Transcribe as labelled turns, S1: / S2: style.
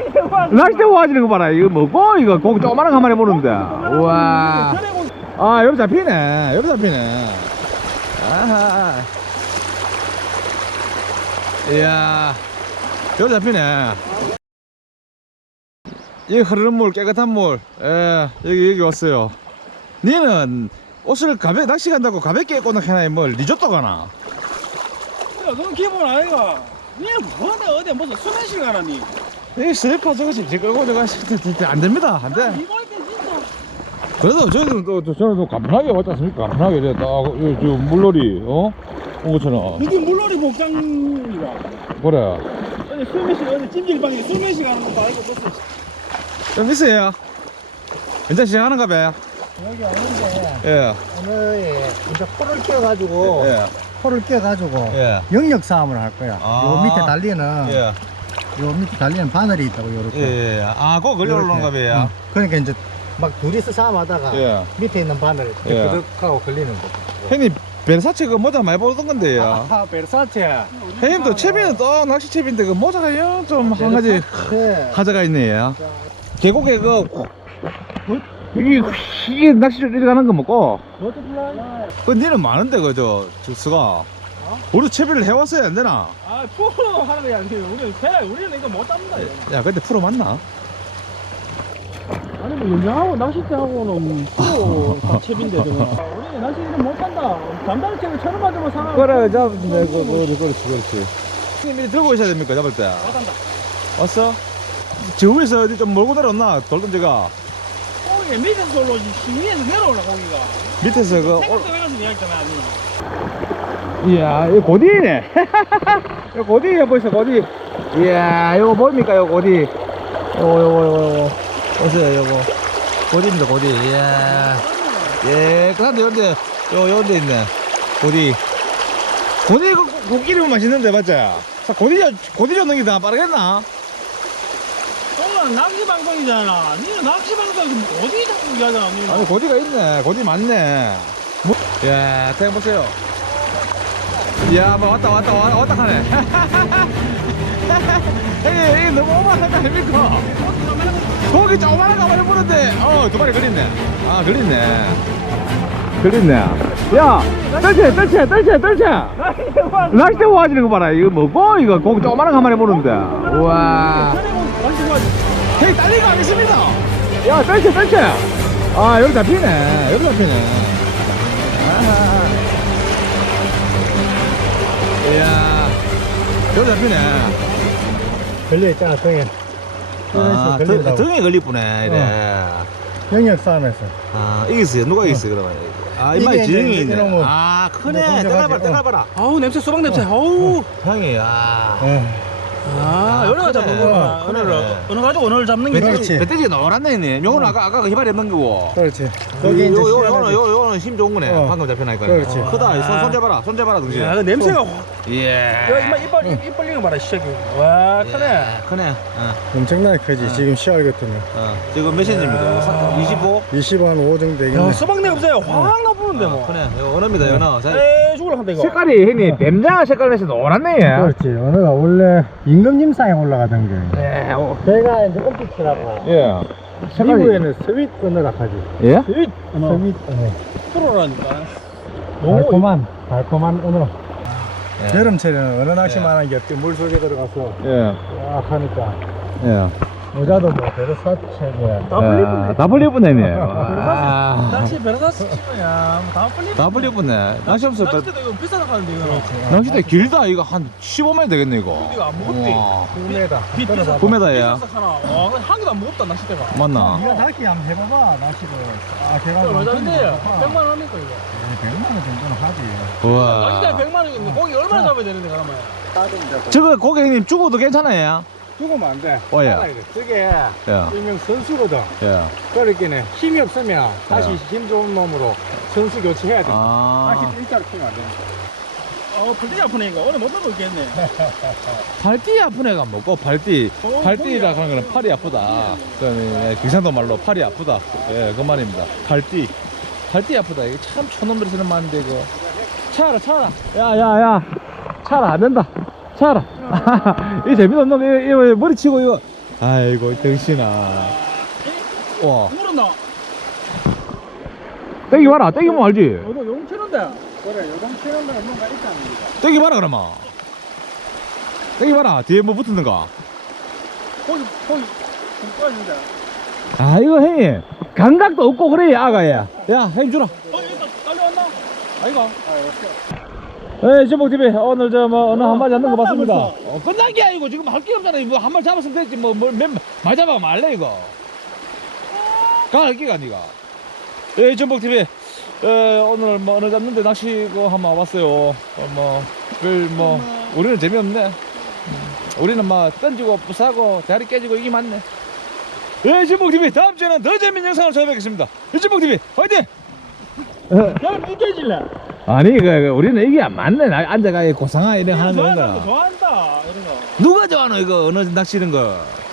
S1: 낚싯대 모아지는 거 봐라. 이거 뭐고? 이거 고기 조그마한 거 한 마리 보는데. 우와. 아, 여기 잡히네. 여기 잡히네. 아하. 이야. 여기 잡히네. 여기 흐르는 물, 깨끗한 물. 예, 여기 왔어요. 니는 옷을 낚시 간다고 가볍게 입고 나가나, 뭐, 리조또 가나?
S2: 야, 그건 기본 아이가. 니 뭐하는데 어디 무슨 수면실 가나 니?
S1: 이 슬리퍼 저것이 끌고 내가 안 됩니다. 안 돼.
S2: 이거 할때 진짜.
S1: 그래도 저는 또 간편하게 왔지 않습니까? 간편하게 이제 딱 물놀이 온 것처럼.
S2: 이게 물놀이 복장이가.
S1: 그래.
S2: 어디 수면실 어디 찜질방에 수면실 가는 것도 아니고 무슨.
S1: 좀 있어요. 이제 시작하는가 봐.
S3: 여기 오는데
S1: 예.
S3: 오늘 이제 포를 끼워가지고
S1: 예.
S3: 포를 끼워가지고
S1: 예.
S3: 영역 싸움을 할 거야.
S1: 아.
S3: 요 밑에 달리는
S1: 예.
S3: 요 밑에 달리는 바늘이 있다고 요렇게.
S1: 예. 아, 그거 걸려 올라온가 봐요.
S3: 그러니까 이제 막 둘이서 싸움하다가
S1: 예.
S3: 밑에 있는 바늘
S1: 예.
S3: 그득하고 걸리는 거.
S1: 형님 베르사체 그 모자 많이 보던 건데요.
S3: 아, 베르사체.
S1: 형님도 채비는 또 낚시 채비인데 그 모자가 좀 한 가지 하자가 있네요. 계곡에 이게 낚시를 이렇게 가는 거 먹고. 그 니는 많은데 그저 수가. 우리 채비를 해왔어야 안 되나?
S2: 아, 프로 하는 게 아니에요. 우리는 이거 못 잡는다. 이거.
S1: 야 근데 프로 맞나?
S2: 아니 뭐 연장하고 낚싯대하고는 프로 다 채빈데 저거. 우리는 낚시는 못 간다. 잠다리 채비 처럼 맞으면 상황.
S1: 그래 잡네 그렇지. 형님이 들고 오셔야 됩니까 잡을 때?
S2: 못한다.
S1: 왔어? 저 위에서 어디 좀 몰고 내려왔나? 돌던지가
S2: 고기가 밑에서 올라오지 위에서 내려올라 고기가.
S1: 밑에서
S2: 생각도 해가지고 이야기잖아.
S1: 이야, 이거 고디네. 이거 고디야, 벌써 고디. 이야, 이거 뭡니까, 이거 고디. 요거. 보세요, 요거. 고디입니다, 고디. 이야. 예, 그런데 요런데 있네. 고디. 고디, 이거 고기리면 맛있는데, 맞죠? 자, 고디 젓는 게 더 빠르겠나?
S2: 오늘 낚시 방송이잖아. 니는 낚시 방송 어디 자꾸 얘기하잖아. 니는.
S1: 아니, 고디가 있네. 고디 많네. 이야, 태양 보세요. 이야, 뭐 왔다 하네. 이게 너무 오만한 거 아닙니까? 고기 조그만한 거 많이 보는데, 두 마리 걸렸네. 아, 걸렸네. 야, 떨채. 낚싯대 모아지는 거 봐라. 이거 뭐고? 이거 고기 조그만한 거 한 마리 보는데. 우와. 헤이, 딸린 거 아니십니다. 야, 떨채. 아, 여기 잡히네. 이야, 여기 잡히네.
S3: 걸려있잖아 등에.
S1: 아, 등에 걸리쁘네, 이래.
S3: 영역 싸움에서.
S1: 아, 이겼어요. 누가 이겼어요, 그러면? 아, 이마에
S3: 이게
S1: 지렁이
S3: 이제
S1: 있네.
S3: 이놈은
S1: 아, 크네.
S3: 공격하지.
S1: 떠나봐라.
S2: 아우 냄새 수박 냄새. 아우.
S1: 향이, 아.
S2: 아, 여러 가지 잡는 거구나.
S1: 그래.
S2: 어느 가지고 어느 잡는 게.
S3: 그렇지.
S1: 멧돼지가 노랗네, 있네. 요거는 아까 그 희발이 없는 거고.
S3: 그렇지. 여기 이제
S1: 요거는 힘 좋은 거네.
S3: 어.
S1: 방금 잡혀나니까.
S3: 그렇지.
S1: 크다. 손 잡아라, 동시.
S2: 야, 그 냄새가.
S1: 예.
S2: 야, 입 벌리는 거 봐라, 시작이. 와, 크네.
S1: 크네.
S3: 엄청나게 크지. 지금 시알 같으면.
S1: 지금 몇 cm입니까? 25?
S3: 20한 5 정도 되겠네.
S2: 야, 수박 냄새가 확 나쁘는데 뭐.
S1: 크네. 이거 언어입니다, 연어.
S2: 에, 죽을라 한다 이거.
S1: 색깔이 형님 뱀장 색깔에서 노랗네.
S3: 그렇지. 언어가 원래 임금님상에 올라가던 게.
S1: 예.
S3: 제가 이제 옥기치라고.
S1: 예.
S3: 미국에는 스윗 언어라 하지.
S1: 예?
S2: 스윗.
S3: 스윗 언어.
S2: 프로라니까.
S3: 달콤한 언어.
S1: 예.
S3: 여름철에는 어느 낚시만 하는 게 없지. 물 속에 들어가서
S1: 예.
S3: 쫙 하니까.
S1: 예.
S3: 모자도 뭐 베르사체네.
S1: 다 불리분네.
S2: 낚시 베르사스 치면야 다 풀리.
S1: 다 불리분네. 낚시 없어.
S2: 낚시대도 이거 비싸다 하는데 이거.
S1: 낚시대 길다. 이거 한 15m 되겠네 이거.
S2: 이거 안 무겁대.
S3: 9m.
S2: 비 비싸.
S1: 9m야.
S2: 하나. 와, 한 개도 안 무겁다 낚시대가.
S1: 맞나?
S3: 네가 낚시 한번 해봐봐. 낚시도. 아, 걔가
S2: 이거 얼마인데? 100만 원 합니까 이거?
S3: 100만 원 정도는 하지.
S1: 우와.
S2: 낚시대 100만 원인데 고기 얼마나 잡아야 되는데 그러면?
S1: 저거 고객님 죽어도 괜찮아요?
S3: 죽으면 안 돼.
S1: 야.
S3: 저게
S1: 야.
S3: 일명 선수거든.
S1: 야.
S3: 그러니까 힘이 없으면 다시 힘 좋은 놈으로 선수 교체해야 돼.
S1: 아.
S3: 낚시 일자로 키면 안 돼.
S2: 팔뚝이 아프네 이거. 오늘 못 먹고 있겠네.
S1: 발뒤 아픈 애가 뭐고 발뒤라 하는 거는 팔이 아프다. 그러면 경상도 말로 팔이 아프다. 예, 그 말입니다. 발뒤 아프다. 이게 참 촌놈들이 쓰는 말인데 이거. 차라. 야야야. 차라 안 된다. 차라. 이 재미없는 놈 이거 머리 치고 이거 아이고 덩신아. 와
S2: 물었나?
S1: 떼기 봐라. 떼기면 알지.
S2: 너도 용 치는데.
S3: 그래 요동 치는 데 뭔가 있지 않습니까?
S1: 떼기 봐라 그러면. 떼기 봐라. 뒤에 뭐 붙었는가.
S2: 거기 빠진데.
S1: 아 이거 형님 감각도 없고 그래 아가야. 야 형님 주라.
S2: 여기 딸려왔나? 아이가.
S1: 네, 제목TV 오늘 저 뭐 어느 한 마리 잡는 거 봤습니다. 끝난 게 아니고 지금 할 게 없잖아. 뭐 한 마리 잡았으면 됐지. 많이 잡아 말래 이거. 가할 게가 니가. 예, 전복TV 오늘 뭐 어느 잡는데 낚시 그 한번 와봤어요. 뭐 우리는 재미없네. 우리는 막 던지고 부사고 다리 깨지고 이게 많네. 예, 전복TV 다음 주에는 더 재밌는 영상을 찾아뵙겠습니다. 전복TV 화이팅!
S2: 나는 무게질래.
S1: 아니 우리는 이게 안 맞네. 앉아가 고상하 이런 하는
S2: 좋아하는 거
S1: 거야.
S2: 좋아한다. 이런 거.
S1: 누가 좋아하노 이거 어느 낚시 이런 거.